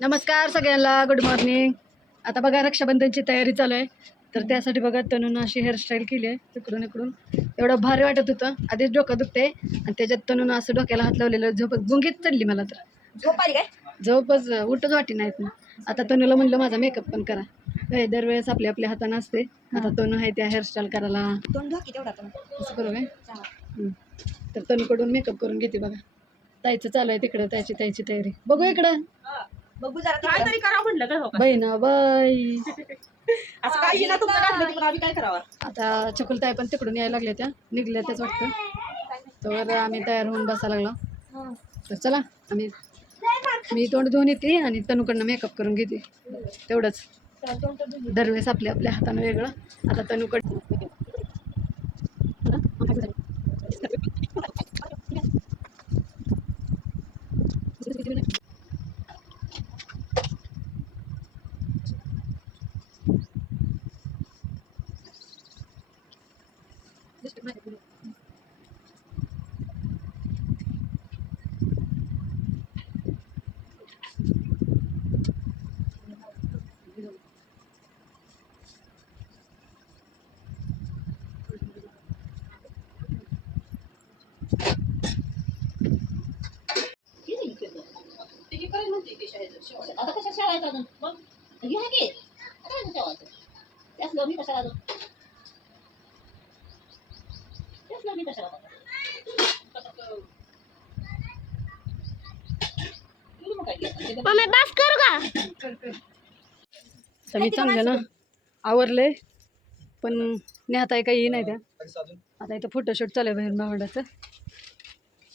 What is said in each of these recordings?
नमस्कार सगळ्यांना good morning आता बघा रक्षाबंधनची तयारी चालू आहे. तर त्यासाठी बघा तनून अशी हेअरस्टाईल केली आहे इकडून इकडून. एवढं भारी वाटत होतं. आधीच डोकं दुखते आणि त्याच्यात तनून असं डोक्याला हात लावलेलं झोप गुंगीत चढली मला तर. झोप आली काय? झोपच उठच वाटी नाहीत ना. आता तनूला म्हणलं माझा मेकअप पण करा. दरवेळेस आपल्या आपल्या हातानं असते. आता तनू आहे त्या हेअरस्टाईल करायला. असं करू काय. तर तनूकडून मेकअप करून घेते बघा. ताईचं चालू आहे तिकडं त्याची ताईची तयारी. बघू इकडं. बघू जरा काय. तरी करा म्हणलं काय हो का? बहिणा बाई असं काही ना तुमचं घातलं की पण आम्ही काय करावं आता चकुलताई पण तिकडून यायला लागल्या त्या निघल्या त्याच वाटतं तर आम्ही तयार होऊन बसायला लागलो हं. तर चला आम्ही मी तोंड धुवून येते आणि तनूकडनं मेकअप करून घेते तेवढंच. दरवेळेस आपल्या आपल्या हातानं वेगळं आता तनूकड तिची करेल म्हणते की शाळेचं शेवाळं. आता कशा शेवायचं अजून मग घ्या की आता काय शेवायचं त्याच मी कशाला मी कशाला? ते मी चांगलं ना? आवरले पण नेहाताय काही नाही त्या आता इथं फोटोशूट चालू आहे बाहेर भावंडाचं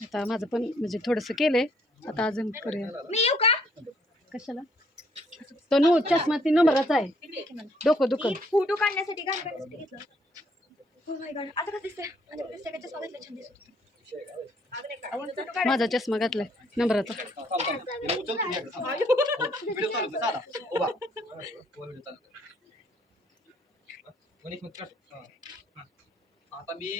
आता माझं पण म्हणजे थोडंसं केलं आहे आता अजून करूया. मी येऊ का? कशाला? तनू चष्मा ती नंबराचा आहे. डोकं दुखन. मी फोटो काढण्यासाठी हो माय गॉड आता कसं दिसतंय. माझ्या दिसतंय. का चष्मा घातला छान दिसत फोटो काढ. माझा चष्मा घातलाय. नंबराचा आता. मी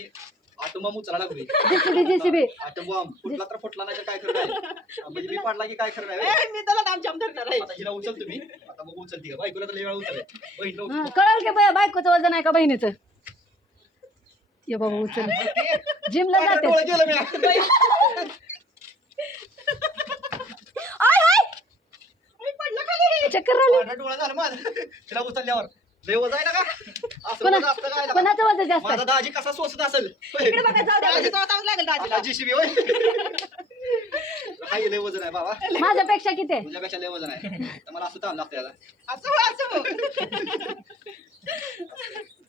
आटोबॉम्ब उचलायला लागली जेसीबी जेसीबी आटोबॉम्ब फुटला तर फुटला नाही तर काय म्हणजे मी पाडला की काय ए, मी त्याला नाम जाम धरणार आहे. आता हिला उचल तुम्ही आता बघू उचलती का? बायकोला तर लय वेळा उचल हा कळलं की बाय बायकोचं वजन आहे का बहिणीचं? बाबा जिमला जाते. कोणाचं वजन जास्त? माझा दाजी कसा सोसत असेल? दाजी लय वजन आहे बाबा. माझ्यापेक्षा किती आहे? तुझ्यापेक्षा लय वजन आहे. तर मला असं ताण लागतं असं असं